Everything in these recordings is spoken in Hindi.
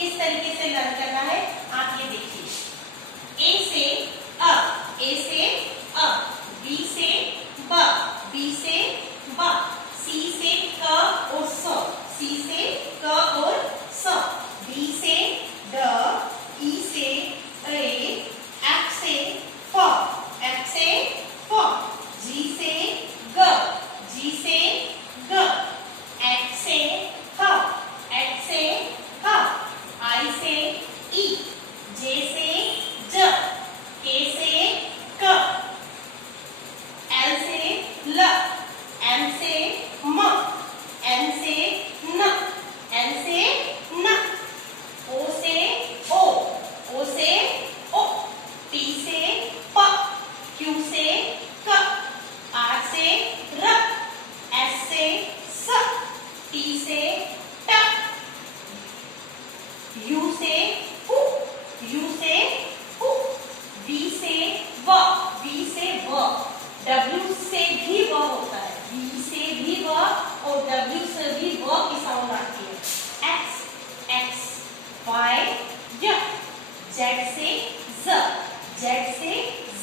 किस तरीके से लर्न करना है आप ये देखिए। ए से अ, ए से अ, बी से ब, बी से ब, सी से क और स, सी से क और स, डी से ड, ई से ए, एफ से फ, एफ से फ, जी से ग, जी से ग, एच से ह, एच से ह, आई से ई, जे से ज, के से क, एल से ल, एम से म, एन से न, एन से न, ओ से ओ, ओ से ओ, टी से प, क्यू से क, आर से र, एस से स, टी से ट, यू से उ, यू से उ, वी से व, वी से व, डब्ल्यू से भी व होता है, वी से भी व और डब्ल्यू से भी व की साउंड आती है। एक्स, एक्स, वाई, य, जेड से ज, जेड से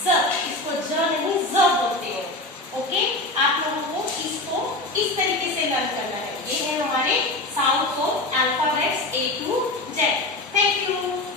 ज, इसको ज नहीं ज बोलते हो। ओके, आप लोगों को इसको इस तरीके से लर्न करना है। ये है हमारे sound of alphabets A to